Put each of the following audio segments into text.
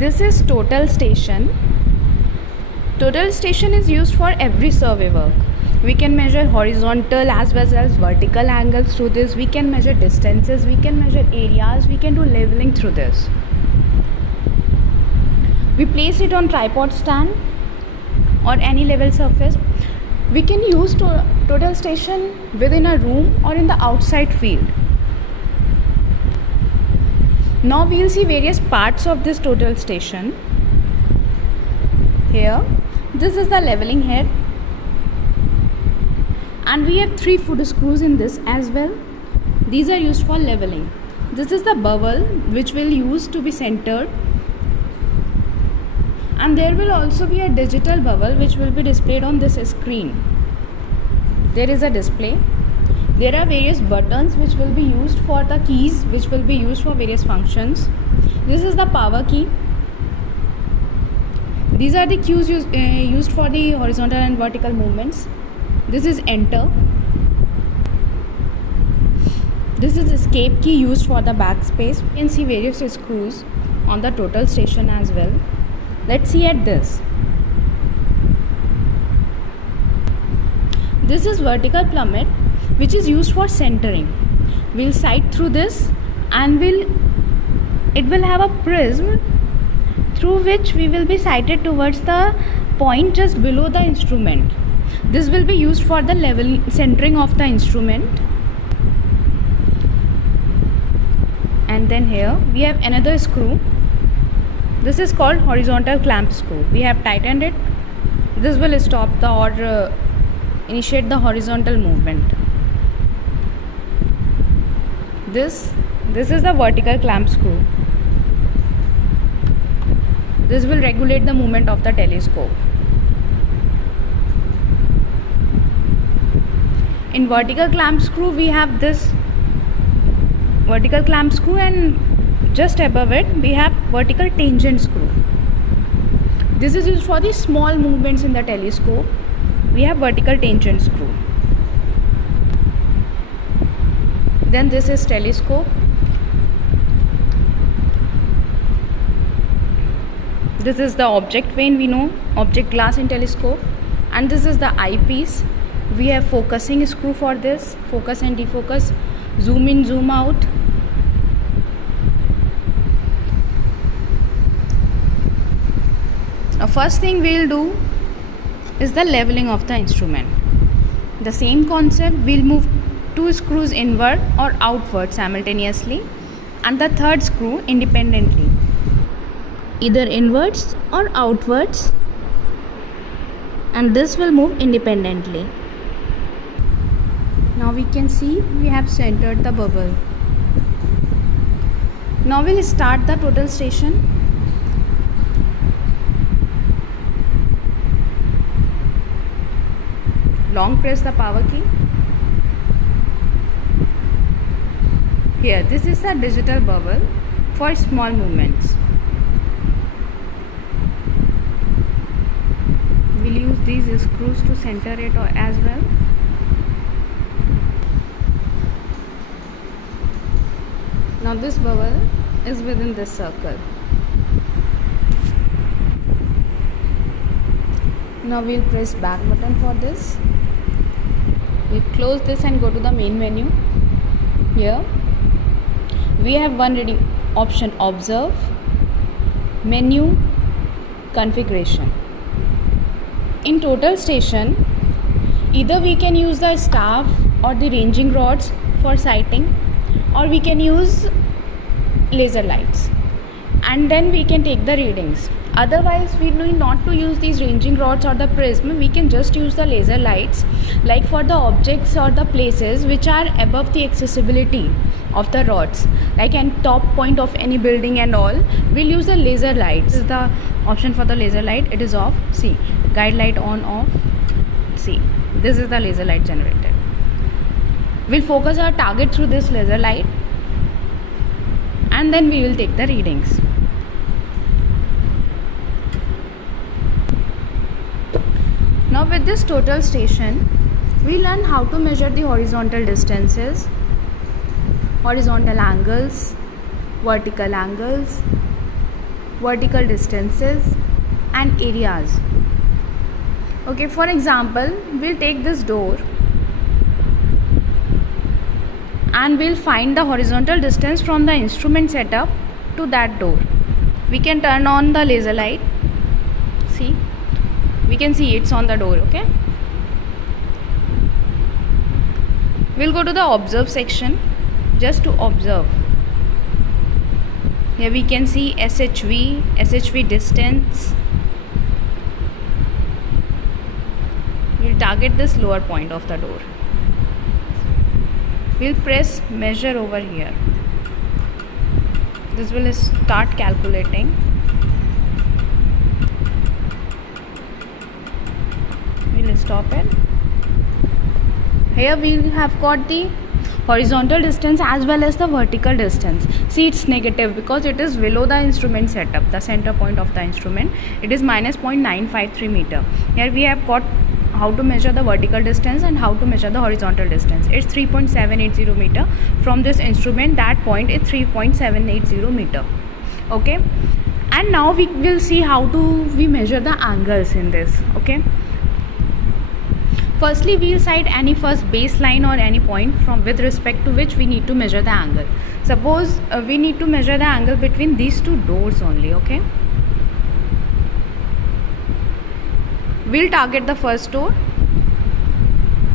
This is total station. Total station is used for every survey work. We can measure horizontal as well as vertical angles through this. We can measure distances, we can measure areas, we can do leveling through this. We place it on tripod stand or any level surface. We can use total station within a room or in the outside field. Now we will see various parts of this total station. Here, this is the leveling head, and we have 3 foot screws in this as well. These are used for leveling. This is the bevel which will use to be centered, and there will also be a digital bevel which will be displayed on this screen. There is a display. There are various buttons which will be used for the keys, which will be used for various functions. This is the power key. These are the cues used for the horizontal and vertical movements. This is enter. This is escape key used for the backspace. You can see various screws on the total station as well. Let's see at this. This is vertical plummet, which is used for centering. We'll sight through this, and it will have a prism through which we will be sighted towards the point just below the instrument. This will be used for the level centering of the instrument. And then here we have another screw. This is called horizontal clamp screw. We have tightened it. This will stop or initiate the horizontal movement. This is the vertical clamp screw. This will regulate the movement of the telescope. In vertical clamp screw, we have this vertical clamp screw, and just above it we have vertical tangent screw. This is used for the small movements in the telescope. We have vertical tangent screw. Then this is telescope. This is the object vane, we know, object glass in telescope. And this is the eyepiece. We have focusing screw for this, focus and defocus, zoom in, zoom out. Now first thing we will do is the leveling of the instrument. The same concept, we'll move 2 screws inward or outward simultaneously, and the third screw independently, either inwards or outwards, and this will move independently. Now we can see we have centered the bubble. Now we'll start the total station. Long press the power key. Here, this is the digital bubble for small movements. We'll use these screws to center it as well. Now this bubble is within this circle. Now we'll press back button for this. We'll close this and go to the main menu. Here we have one reading option: observe, menu, configuration. In total station, either we can use the staff or the ranging rods for sighting, or we can use laser lights, and then we can take the readings. Otherwise, we need not to use these ranging rods or the prism. We can just use the laser lights, like for the objects or the places which are above the accessibility of the rods, like on top point of any building and all. We'll use the laser lights. This is the option for the laser light. It is off. See, guide light on, off. See, this is the laser light generated. We'll focus our target through this laser light, and then we will take the readings. Now with this total station, we learn how to measure the horizontal distances, horizontal angles, vertical angles, vertical distances and areas. Okay, for example, we'll take this door and we'll find the horizontal distance from the instrument setup to that door. We can turn on the laser light. See, we can see it's on the door. Okay, we'll go to the observe section just to observe. Here we can see SHV distance. We'll target this lower point of the door. We'll press measure over here. This will start calculating. We'll stop it. Here we have got the horizontal distance as well as the vertical distance. See, it's negative because it is below the instrument setup, the center point of the instrument. It is minus 0.953 meter. Here we have got how to measure the vertical distance and how to measure the horizontal distance. It's 3.780 meter. From this instrument, that point is 3.780 meter. Okay, and now we will see how do we measure the angles in this. Okay, firstly we will cite any first baseline or any point from with respect to which we need to measure the angle. Suppose we need to measure the angle between these two doors only. Okay, we'll target the first door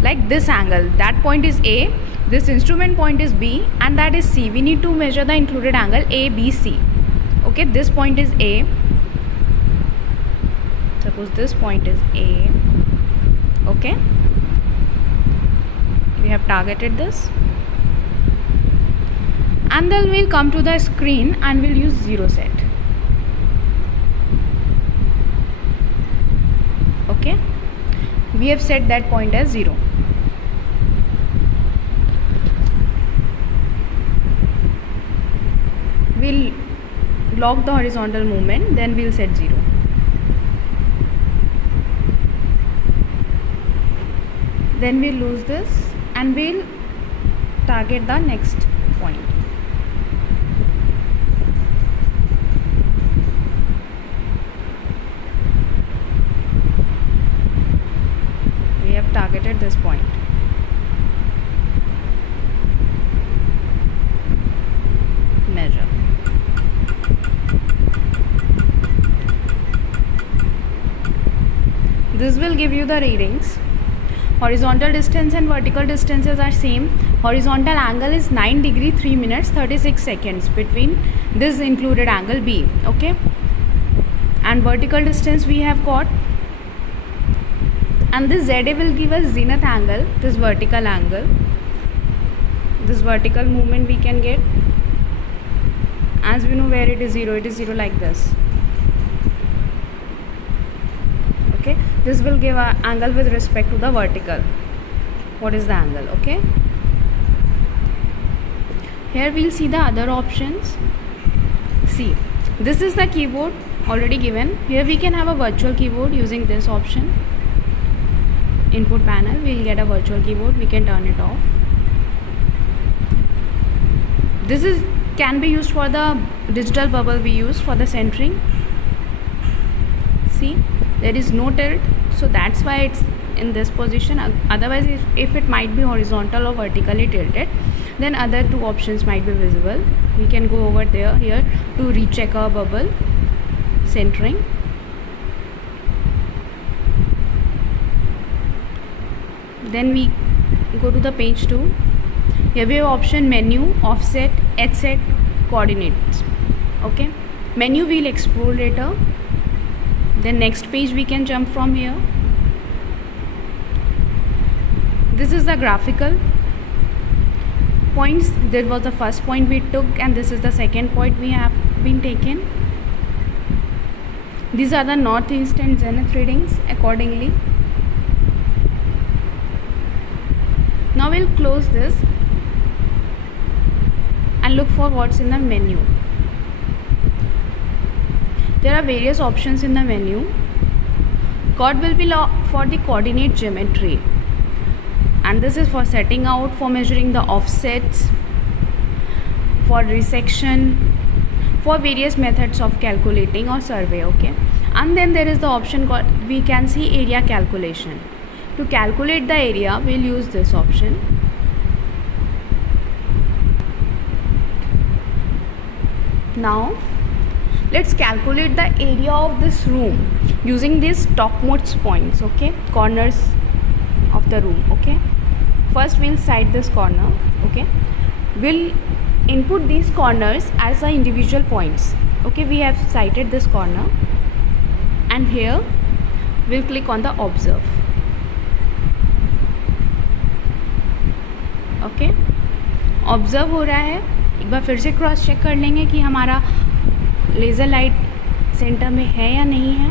like this angle. That point is A, this instrument point is B, and that is C. We need to measure the included angle ABC. Okay, this point is A. Suppose this point is A. Okay, we have targeted this, and then we'll come to the screen and we'll use 0 set. Okay, we have set that point as 0. We'll lock the horizontal movement, then we'll set 0. Then we'll lose this and we'll target the next point. We have targeted this point. Measure. This will give you the readings. Horizontal distance and vertical distances are same. Horizontal angle is 9 degree 3 minutes 36 seconds between this included angle B. Okay, and vertical distance we have got, and this ZA will give us zenith angle, this vertical angle, this vertical movement we can get. As we know where it is 0, it is 0 like this. Okay, this will give an angle with respect to the vertical. What is the angle? Okay, here we'll see the other options. See, this is the keyboard already given. Here we can have a virtual keyboard using this option. Input panel, we'll get a virtual keyboard. We can turn it off. This can be used for the digital bubble we use for the centering. See, there is no tilt, so that's why it's in this position. Otherwise, if it might be horizontal or vertically tilted, then other two options might be visible. We can go over there here to recheck our bubble centering. Then we go to the page 2. Here we have option menu, offset, edge set, coordinates. Okay, menu we'll explore later. Then next page we can jump from here. This is the graphical points. There was the first point we took, and this is the second point we have been taken. These are the north, east and zenith readings accordingly. Now we'll close this and look for what's in the menu. There are various options in the menu. Chord will be for the coordinate geometry, and this is for setting out, for measuring the offsets, for resection, for various methods of calculating or survey. Okay, and then there is the option called, we can see area calculation. To calculate the area, we'll use this option. Now let's calculate the area of this room using these topmost points, okay, corners of the room. Okay, first we'll cite this corner. Okay, we'll input these corners as the individual points. Okay, we have cited this corner, and here we'll click on the observe. Okay, observe हो रहा है. एक बार फिर से cross check कर लेंगे कि हमारा लेज़र लाइट सेंटर में है या नहीं है.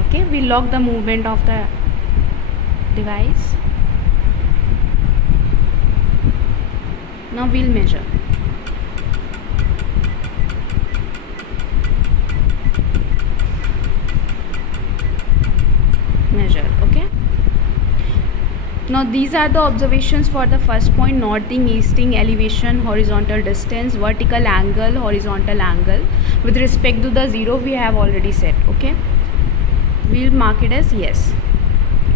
Okay, we lock the movement of the device. Now we'll measure. Okay, now these are the observations for the first point: northing, easting, elevation, horizontal distance, vertical angle, horizontal angle. With respect to the 0, we have already set. Okay, we'll mark it as yes.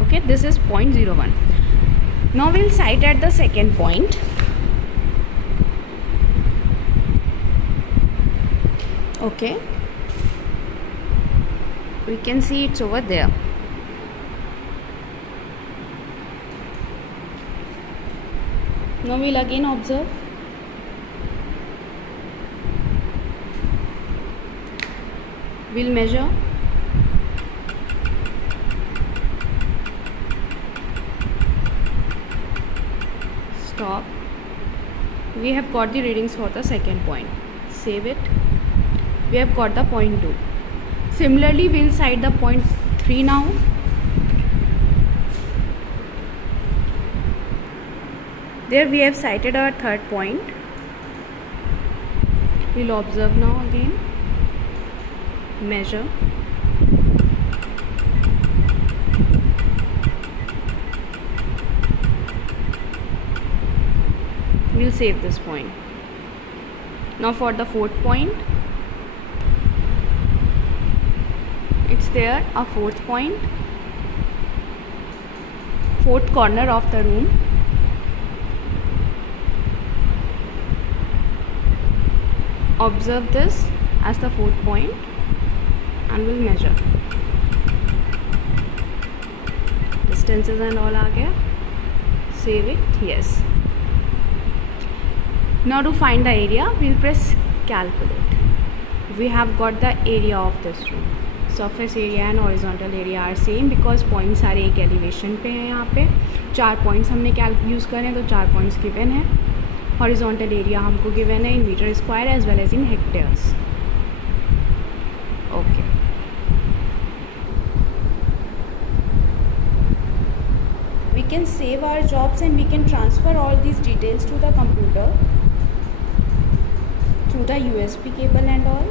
Okay, this is 0.01. Now we'll cite at the second point. Okay, we can see it's over there. Now we'll again observe. We'll measure. Stop. We have got the readings for the second point. Save it. We have got the point 2. Similarly, we'll cite the point 3 now. There we have cited our third point. We'll observe now again. Measure. We'll save this point. Now for the fourth point. It's there, a fourth point. Fourth corner of the room. Observe this as the fourth point and we'll measure. Distances and all are there. Save it. Yes. Now to find the area, we'll press calculate. We have got the area of this room. Surface area and horizontal area are same because points सारे एक elevation पे हैं. यहाँ पे 4 points हमने use करें तो 4 points given है. हॉरिजॉन्टल एरिया हमको गिवन है in metre square as well as in hectares. Okay, we can save our jobs and we can transfer all these details to the computer through the USB cable and all.